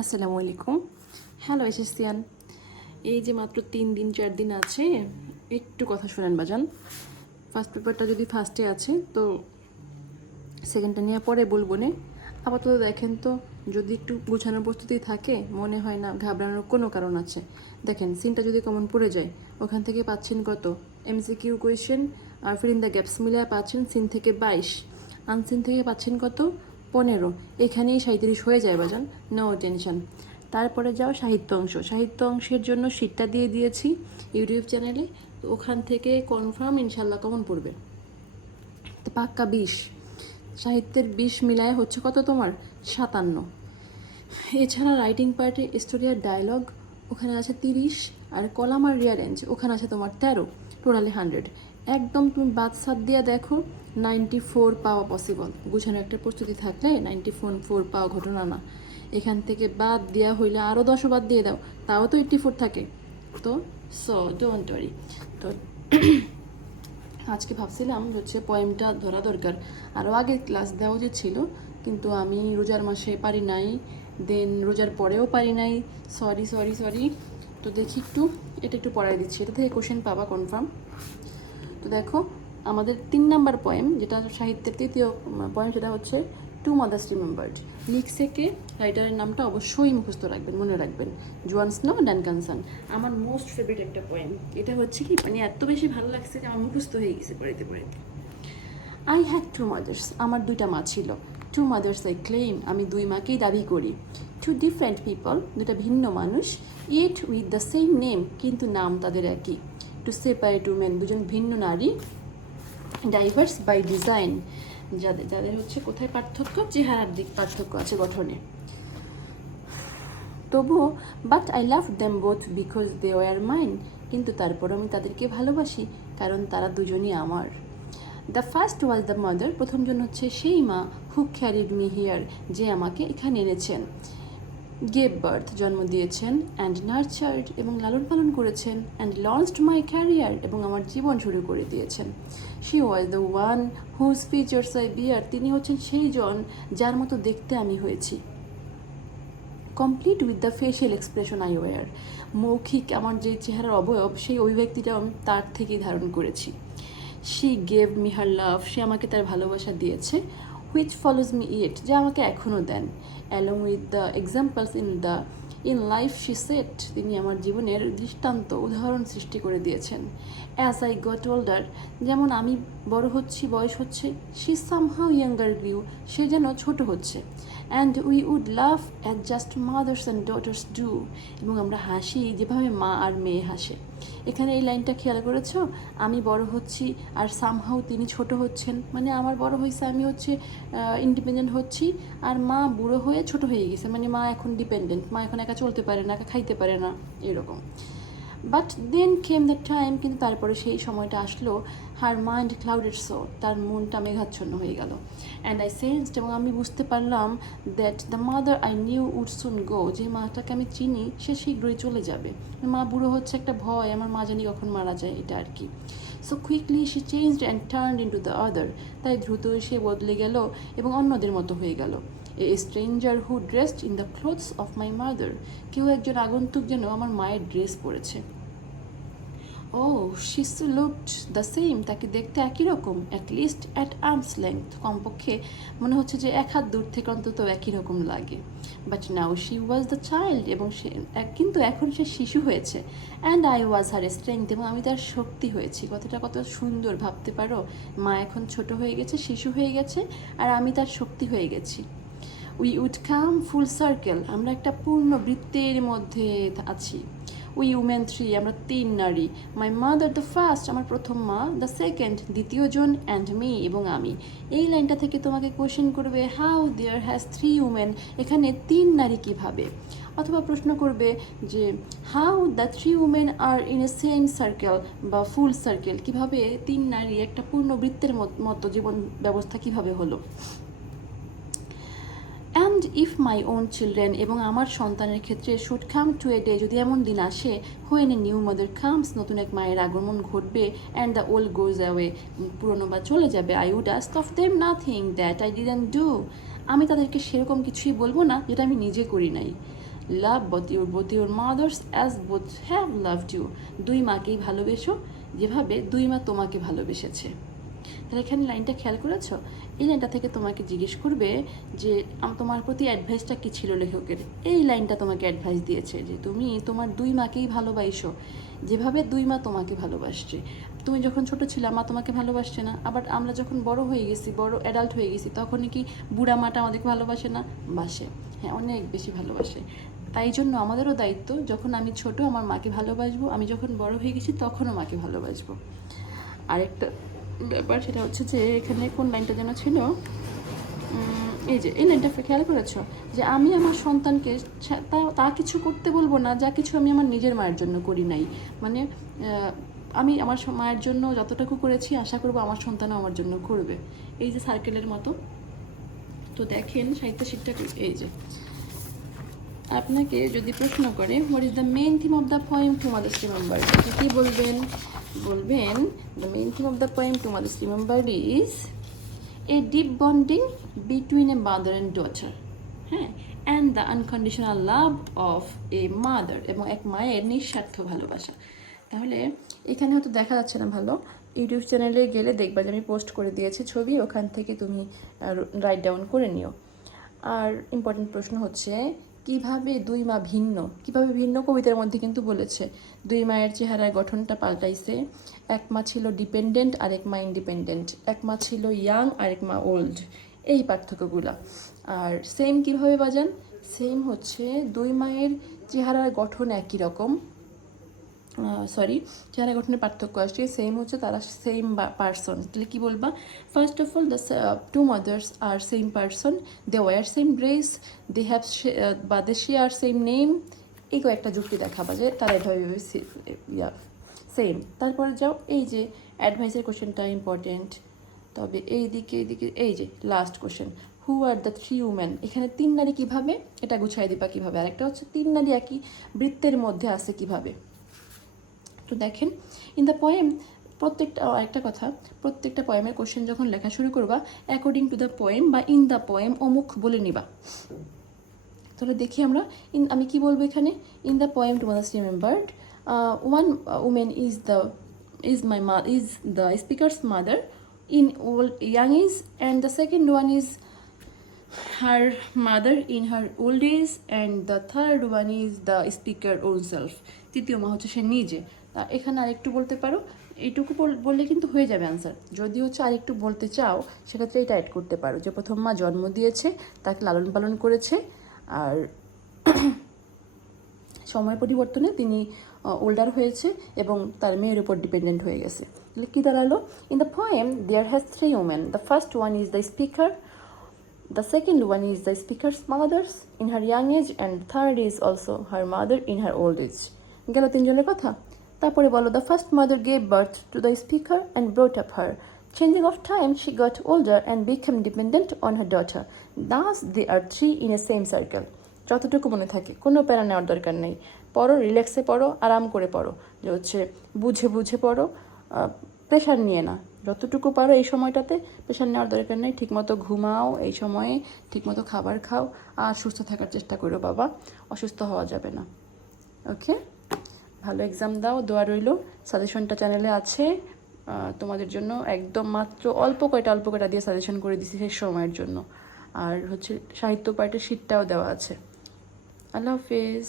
আসসালামু আলাইকুম। হ্যালো এসএসসিয়ান, এই যে মাত্র 3 দিন 4 দিন আছে, একটু কথা শোনেন বাজান। ফার্স্ট পেপারটা যদি ফার্স্টে আছে তো সেকেন্ডটা নিয়ে পরে বলবো নে। আপাতত দেখেন তো, যদি একটু গুছানোর প্রস্তুতি থাকে মনে হয় না ঘাবড়ানোর কোনো কারণ আছে। দেখেন সিনটা যদি কমন পড়ে যায়, ওখান থেকে পাচ্ছেন কত এমসিকিউ কোয়েশ্চেন, আর ফিল ইন দ্য গ্যাপস মিলিয়ে পাচ্ছেন সিন থেকে 22, আনসিন থেকে পাচ্ছেন কত 15। এখানেই 37 হয়ে যায় বাজান, নো টেনশন। তারপরে যাও সাহিত্য অংশ। সাহিত্য অংশের জন্য শীটটা দিয়ে দিয়েছি ইউটিউব চ্যানেলে, তো ওখান থেকে কনফার্ম ইনশাল্লাহ কমন পড়বে। তো পাক্কা 20, সাহিত্যের 20 মিলায় হচ্ছে কত তোমার 57। এছাড়া রাইটিং পার্টে স্টোরি আর ডায়লগ ওখানে আছে 30, আর কলাম আর রিয়ারেঞ্জ ওখানে আছে তোমার 13, টোটালি 100। একদম তুমি বাদ সাদ দিয়ে দেখো 94 পাওয়া পসিবল। গুছানো একটা প্রস্তুতি থাকলে 94 পাওয়া ঘটনা না। এখান থেকে বাদ দেওয়া হইলে আরও 10 বাদ দিয়ে দাও, তাও তো 84 থাকে। তো সো ডোন্ট ওয়ারি। তো আজকে ভাবছিলাম হচ্ছে পোয়েমটা ধরা দরকার, আরও আগে ক্লাস দেওয়া উচিত ছিল, কিন্তু আমি রোজার মাসে পারি নাই, দেন রোজার পরেও পারি নাই। Sorry sorry sorry. তো দেখি এটা একটু পড়াই দিচ্ছি, এটা থেকে কোশ্চেন পাবা কনফার্ম। তো দেখো, আমাদের 3 নাম্বার পোয়েম, যেটা সাহিত্যের তৃতীয় পোয়েম, সেটা হচ্ছে টু মাদার্স রিমেম্বার্ড। লিখছে কে, রাইটারের নামটা অবশ্যই মুখস্থ রাখবেন, মনে রাখবেন, জোয়ান স্নো ড্যানকানসন। আমার মোস্ট ফেভারিট একটা পোয়েম। এটা হচ্ছে কি মানে এত বেশি ভালো লাগছে যে আমার মুখস্থ হয়ে গেছে পড়াইতে পড়াইতে। আই হ্যাড 2 মাদার্স, আমার 2টা মা ছিল। 2 মাদার্স আই ক্লেম, আমি 2 মাকেই দাবি করি। 2 ডিফারেন্ট পিপল, 2টা ভিন্ন মানুষ। Yet with the same name, কিন্তু নাম তাদের একই। 2 সেপারেট উমেন, 2জন ভিন্ন নারী। ডাইভার্স বাই ডিজাইন, যাদের যাদের হচ্ছে কোথায় পার্থক্য, চেহারার দিক পার্থক্য আছে গঠনে। তবুও but I love them both because they were mine, কিন্তু তারপর আমি তাদেরকে ভালোবাসি কারণ তারা দুজনই আমার। The first was the mother, প্রথমজন হচ্ছে সেই মা, হু ক্যারিড মি হিয়ার, যে আমাকে এখানে এনেছেন। গেভ বার্থ, জন্ম দিয়েছেন। অ্যান্ড নার্চার্ড, এবং লালন পালন করেছেন। অ্যান্ড লঞ্চড মাই ক্যারিয়ার, এবং আমার জীবন শুরু করে দিয়েছেন। She was the one whose features I bear, তিনি হচ্ছেন সেই জন যার মতো দেখতে আমি হয়েছি। Complete with the facial expression I wear, মৌখিক আমার যে চেহারার অবয়ব, সেই অভিব্যক্তিটা আমি তার থেকেই ধারণ করেছি। শি গেভ মি হার লাভ, সে আমাকে তার ভালোবাসা দিয়েছে। হুইচ ফলোজ মি ইট, যা আমাকে এখনও দেন। Along with the examples in life she set, তিনি আমার জীবনের দৃষ্টান্ত উদাহরণ সৃষ্টি করে দিয়েছেন। অ্যাজ আই গট ওল্ডার, যেমন আমি বড় হচ্ছি, বয়স হচ্ছে। শি সামহাউ ইয়াঙ্গার গ্রিউ, সে যেন ছোট হচ্ছে। And we would love as just mothers and daughters do, এবং আমরা হাসি যেভাবে মা আর মেয়ে হাসে। এখানে এই লাইনটা খেয়াল করেছো, আমি বড় হচ্ছি আর সামহাউ তিনি ছোট হচ্ছেন, মানে আমার বড় হয়েছে, আমি হচ্ছে ইন্ডিপেন্ডেন্ট হচ্ছি, আর মা বুড়ো হয়ে ছোট হয়ে গেছে, মানে মা এখন ডিপেন্ডেন্ট, মা এখন একা চলতে পারে না, একা খাইতে পারে না, এরকম। But then came the time, কিন্তু তারপরে সেই সময়টা আসলো। হার মাইন্ড ক্লাউডেড সো, তার মনটা মেঘাচ্ছন্ন হয়ে গেল। অ্যান্ড আই সেন্সড, এবং আমি বুঝতে পারলাম, that the mother I knew would soon go, যে মাটাকে আমি চিনি সে শীঘ্রই চলে যাবে। মা বুড়ো হচ্ছে একটা ভয়, আমার মা জানি কখন মারা যায়, এটা আর কি। So quickly she changed and turned into the other, তাই দ্রুতই সে বদলে গেল এবং অন্যদের মতো হয়ে গেল। A stranger who dressed in the clothes of my mother, কেউ একজন আগন্তুক যেন আমার মায়ের ড্রেস পরেছে। ও শি লুকড দ্য সেম, তাকে দেখতে একই রকম। At least at arm's length, কমপক্ষে মনে হচ্ছে যে 1 হাত দূর থেকে অন্তত একই রকম লাগে। But now she was the child, এবং সে কিন্তু এখন সে শিশু হয়েছে। And I was her strength, এবং আমি তার শক্তি হয়েছি। কথাটা কত সুন্দর, ভাবতে পারো, মা এখন ছোট হয়ে গেছে, শিশু হয়ে গেছে, আর আমি তার শক্তি হয়ে গেছি। We would come full circle, আমরা একটা পূর্ণ বৃত্তের মধ্যে আছি। উই উমেন 3, আমরা 3 নারী। মাই মাদার দ্য ফার্স্ট, আমার প্রথম মা। দ্য সেকেন্ড, দ্বিতীয় জন। অ্যান্ড মি, এবং আমি। এই লাইনটা থেকে তোমাকে কোয়েশ্চেন করবে, হাউ দেয়ার হ্যাজ 3 উমেন, এখানে 3 নারী কীভাবে। অথবা প্রশ্ন করবে যে how the 3 women are in a same circle বা ফুল সার্কেল, কীভাবে 3 নারী একটা পূর্ণ বৃত্তের মতো জীবন ব্যবস্থা কীভাবে হলো। And if my own children, এবং আমার সন্তানের ক্ষেত্রে should come to a day, যদি এমন দিন আসে, when a new mother comes, নতুন এক মায়ের আগমন ঘটবে। And the old goes away, পুরনো বা চলে যাবে। I would ask of them nothing that I didn't do, আমি তাদেরকে সেরকম কিছুই বলবো না যেটা আমি নিজে করি নাই। লাভ both your mothers as both have loved you. দুই মাকেই ভালোবেসো যেভাবে দুই মা তোমাকে ভালোবেসেছে। তাহলে এখানে লাইনটা খেয়াল করেছো? এই লাইনটা থেকে তোমাকে জিজ্ঞেস করবে যে তোমার প্রতি অ্যাডভাইসটা কী ছিল লেখকের। এই লাইনটা তোমাকে অ্যাডভাইস দিয়েছে যে তুমি তোমার দুই মাকেই ভালোবাসো যেভাবে দুই মা তোমাকে ভালোবাসছে। তুমি যখন ছোট ছিলা মা তোমাকে ভালোবাসছে না, আবার আমরা যখন বড় হয়ে গেছি, বড় অ্যাডাল্ট হয়ে গেছি, তখনই কি বুড়া মাটা আমাদেরকে ভালোবাসে না? বাসে, হ্যাঁ, অনেক বেশি ভালোবাসে। তাই জন্য আমাদেরও দায়িত্ব, যখন আমি ছোট আমার মাকে ভালোবাসবো, আমি যখন বড় হয়ে গেছি তখনও মাকে ভালোবাসবো। আরেকটা ব্যাপার সেটা হচ্ছে যে এখানে কোন লাইনটা যেন ছিল, এই যে এই লাইনটা খেয়াল করেছো যে আমি আমার সন্তানকে তা কিছু করতে বলবো না যা কিছু আমি আমার নিজের মায়ের জন্য করি নাই। মানে আমি আমার মায়ের জন্য যতটুকু করেছি আশা করবো আমার সন্তানও আমার জন্য করবে। এই যে সার্কেলের মতো। তো দেখেন সাহিত্য শিক্ষা, এই যে আপনাকে যদি প্রশ্ন করে what is the main theme of the poem two mothers remember, কী বলবেন? বলবেন the main theme of the poem two mothers remember is a deep bonding between a mother and daughter, হ্যাঁ, and the unconditional love of a mother, এবং এক মায়ের নিঃস্বার্থ ভালোবাসা। তাহলে এখানে হয়তো দেখা যাচ্ছে না ভালো, ইউটিউব চ্যানেলে গেলে দেখবা যে আমি পোস্ট করে দিয়েছি ছবি, ওখান থেকে তুমি রাইট ডাউন করে নিও। আর ইম্পর্টেন্ট প্রশ্ন হচ্ছে কিভাবে দুই মা ভিন্ন, কিভাবে ভিন্ন কবিতার মধ্যে কিন্তু বলেছে দুই মায়ের চেহারার গঠনটা পাল্টাইছে। এক মা ছিল ডিপেন্ডেন্ট আর এক মা ইন্ডিপেন্ডেন্ট, এক মা ছিল ইয়াং আর এক মা ওল্ড, এই পার্থক্যগুলা। আর সেম কিভাবে বাজান? সেম হচ্ছে দুই মায়ের চেহারার গঠন একই রকম, চেহারা গঠনের পার্থক্য আসছে, সেম হচ্ছে তারা সেম পারসন। তাহলে কী বলবা? First of all the two mothers are same person, they wore same dress, they have বা দে শেয়ার সেম নেম। এই কয়েকটা যুক্তি দেখাবা যে তারা এভাবে সেম। তারপরে যাও, এই যে অ্যাডভাইসের কোশ্চেনটা ইম্পর্টেন্ট। তবে এইদিকে এই যে last question, who are the three woman, এখানে তিন নারী কীভাবে, এটা গুছাই দিবা কীভাবে। আরেকটা হচ্ছে তিন নারী একই বৃত্তের মধ্যে আছে কীভাবে। তো দেখেন ইন দ্য পোয়েম, একটা কথা, প্রত্যেকটা পোয়েমের কোশ্চেন যখন লেখা শুরু করবা অ্যাকর্ডিং টু দ্য পোয়েম বা ইন দ্য পোয়েম অমুক বলে নিবা। তাহলে দেখি আমরা আমি কি বলবো এখানে, in the poem two mothers remembered one woman is the speaker's mother in old young age, and the second one is her mother in her old age, and the third one is the speaker own self, তৃতীয় মা হচ্ছে সে নিজে। তা এখানে আরেকটু বলতে পারো, এইটুকু বললে কিন্তু হয়ে যাবে আনসার। যদি হচ্ছে আরেকটু বলতে চাও সেক্ষেত্রে এটা অ্যাড করতে পারো যে প্রথম মা জন্ম দিয়েছে, তাকে লালন পালন করেছে, আর সময় পরিবর্তনে তিনি ওল্ডার হয়েছে এবং তার মেয়ের উপর ডিপেন্ডেন্ট হয়ে গেছে। তাহলে কী দাঁড়ালো? In the poem there has three women, the first one is the speaker, the second one is the speaker's mother in her young age, and third is also her mother in her old age. গেল তিনজনের কথা। তারপরে বলো, the first mother gave birth to the speaker and brought up her. Changing of time, she got older and became dependent on her daughter. Thus, they are three in a same circle. যতটুকু মনে থাকে, কোনো প্যারা নেওয়ার দরকার নেই। পড়ো, রিল্যাক্সে পড়ো, আরাম করে পড়ো, যে হচ্ছে বুঝে বুঝে পড়ো, প্রেশার নিয়ে না। যতটুকু পারো এই সময়টাতে, প্রেশার নেওয়ার দরকার নেই। ঠিকমতো ঘুমাও এই সময়ে, ঠিকমতো খাবার খাও, আর সুস্থ থাকার চেষ্টা করো বাবা, অসুস্থ হওয়া যাবে না। ওকে, ভালো এক্সাম দাও, দোয়া রইল। সাজেশনটা চ্যানেলে আছে তোমাদের জন্য, একদম মাত্র অল্প কয়টা দিয়ে সাজেশন করে দিছি শেষ সময়ের জন্য। আর হচ্ছে সাহিত্য পাঠের শীটটাও দেওয়া আছে। আল্লাহ হাফেজ।